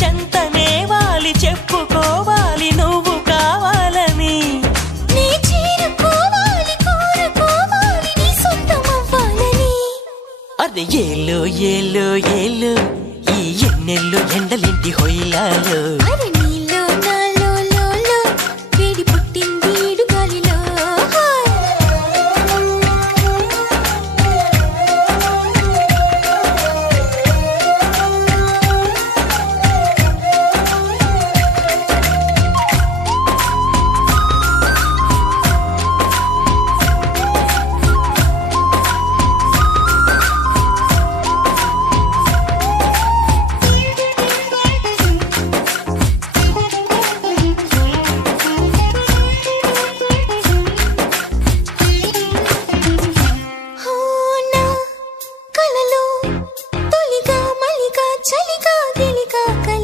చెంతనే వాలి చెప్పుకోవాలి నువ్వు కావాలని నీ చేరుకోవాలి కోరుకోవాలి నీ సొంతం అవ్వాలని అరే ఏలో ఏలో ఏలో ఈ ఎన్నెల్లో ఎండలింటి హొయిలాలో